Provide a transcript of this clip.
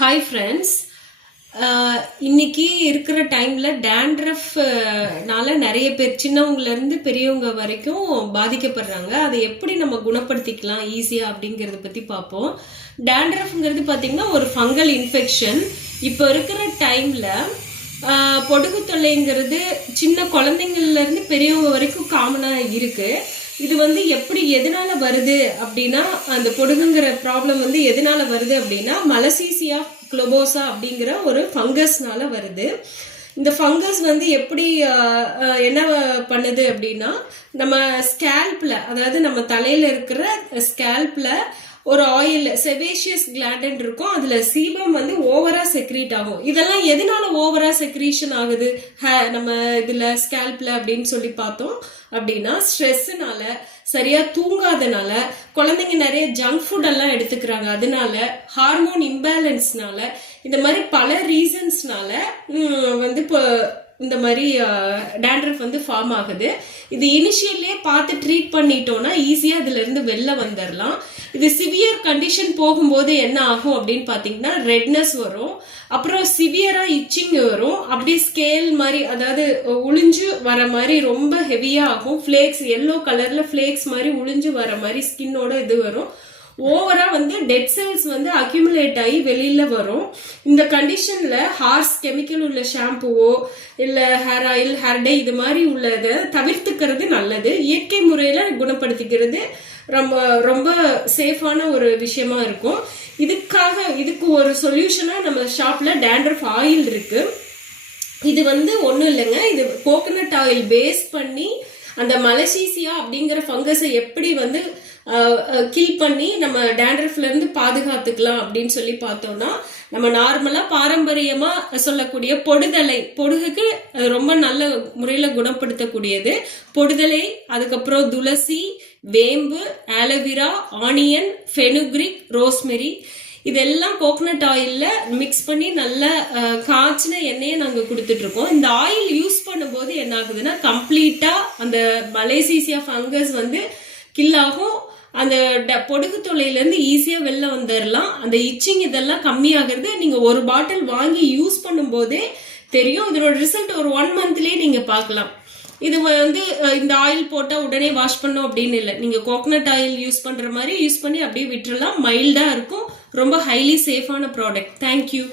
Hi friends, இன்னைக்கு இருக்கிற டைம்ல டேண்ட்ரஃப்னால நிறைய பேர் சின்னவங்கலேருந்து பெரியவங்க வரைக்கும் பாதிக்கப்படுறாங்க. அதை எப்படி நம்ம குணப்படுத்திக்கலாம் ஈஸியாக அப்படிங்கிறத பற்றி பார்ப்போம். டேண்ட்ரஃப்ங்கிறது பார்த்தீங்கன்னா ஒரு ஃபங்கல் இன்ஃபெக்ஷன். இப்போ இருக்கிற டைமில் பொடுகு தொல்லைங்கிறது சின்ன குழந்தைங்கள்லேருந்து பெரியவங்க வரைக்கும் காமனாக இருக்குது. இது எப்படி எதனால வருது அப்படின்னா, அந்த பொடுகுங்கிற ப்ராப்ளம் எதனால வருது அப்படின்னா மலசீசியா குளோபோசா அப்படிங்கிற ஒரு ஃபங்கஸ்னால வருது. இந்த ஃபங்கஸ் எப்படி என்ன பண்ணுது அப்படின்னா, நம்ம ஸ்கேல்ப்ல, அதாவது நம்ம தலையில இருக்கிற ஸ்கேல்ப்ல ஒரு ஆயில் செபேஷியஸ் கிளாண்ட் இருக்கும். அதுல சீபம் ஓவரா செக்ரீட் ஆகும். இதெல்லாம் எதனால ஓவரா செக்ரீஷன் ஆகுது நம்ம இதுல ஸ்கேல்ப்ல அப்படின்னு சொல்லி பார்த்தோம் அப்படின்னா, ஸ்ட்ரெஸ்னால, சரியா தூங்காதனால, குழந்தைங்க நிறைய ஜங்க் ஃபுட் எல்லாம் எடுத்துக்கிறாங்க, அதனால, ஹார்மோன் இம்பேலன்ஸ்னால, இந்த மாதிரி பல ரீசன்ஸ்னால இப்போ இந்த மாதிரி டேண்ட்ரஃப் ஃபார்ம் ஆகுது. இது இனிஷியல்லே பார்த்து ட்ரீட் பண்ணிட்டோம்னா ஈஸியாக இதுல இருந்து வெளில வந்துடலாம். இது சிவியர் கண்டிஷன் போகும்போது என்ன ஆகும் அப்படின்னு பார்த்தீங்கன்னா, ரெட்னஸ் வரும், அப்புறம் சிவியரா இச்சிங் வரும், அப்படியே ஸ்கேல் மாதிரி, அதாவது உளிஞ்சு வர மாதிரி ரொம்ப ஹெவியா ஆகும். ஃபிளேக்ஸ் எல்லோ கலர்ல ஃபிளேக்ஸ் மாதிரி உளிஞ்சு வர மாதிரி ஸ்கின்னோட இது வரும். ஓவரா டெட் செல்ஸ் அக்யூமுலேட் ஆகி வெளியில வரும். இந்த கண்டிஷன்ல ஹார்ஸ் கெமிக்கல் உள்ள ஷாம்புவோ இல்ல ஹேர் ஆயில், ஹேர் டே இது மாதிரி உள்ளதை தவிர்த்துக்கிறது நல்லது. இயற்கை முறையில குணப்படுத்திக்கிறது ரொம்ப ரொம்ப சேஃபான ஒரு விஷயமா இருக்கும். இதுக்கு ஒரு சொல்யூஷனா நம்ம ஷாப்ல டேண்ட்ரஃப் ஆயில் இருக்கு. இது ஒன்றும் இல்லைங்க, இது கோகனட் ஆயில் பேஸ் பண்ணி அந்த மலசீசியா அப்படிங்கிற ஃபங்கஸை எப்படி கில் பண்ணி நம்ம டேண்ட்ரஃப்ல இருந்து பாதுகாத்துக்கலாம் அப்படின்னு சொல்லி பார்த்தோம்னா, நம்ம நார்மலா பாரம்பரியமா சொல்லக்கூடிய பொடுகுக்கு ரொம்ப நல்ல முறையில குணப்படுத்தக்கூடியது பொடுதலை, அதுக்கப்புறம் துளசி, வேம்பு, ஆலோவேரா, ஆனியன், ஃபெனுக்ரிக், ரோஸ்மெரி, இதெல்லாம் கோகனட் ஆயில்ல மிக்ஸ் பண்ணி நல்லா காய்ச்சின எண்ணெயை நாங்க கொடுத்துட்டு இருக்கோம். இந்த ஆயில் யூஸ் பண்ணும்போது என்ன ஆகுதுன்னா, கம்ப்ளீட்டா அந்த மலேசியா ஃபங்கஸ் கில் ஆகும். அந்த பொடுகு தொல்லையில இருந்து ஈஸியா வெளில வந்துடலாம். அந்த இச்சிங் இதெல்லாம் கம்மியாகிறது நீங்க ஒரு பாட்டில் வாங்கி யூஸ் பண்ணும் போதே தெரியும். இதோட ரிசல்ட் ஒரு 1 மந்த்லயே நீங்க பார்க்கலாம். இது இந்த ஆயில் போட்டா உடனே வாஷ் பண்ணும் அப்படின்னு இல்லை. நீங்க கோகனட் ஆயில் யூஸ் பண்ற மாதிரி யூஸ் பண்ணி அப்படியே விட்டுறலாம். மைல்டா இருக்கும். ரொம்ப ஹைலி சேஃபான ப்ராடக்ட். தேங்க்யூ.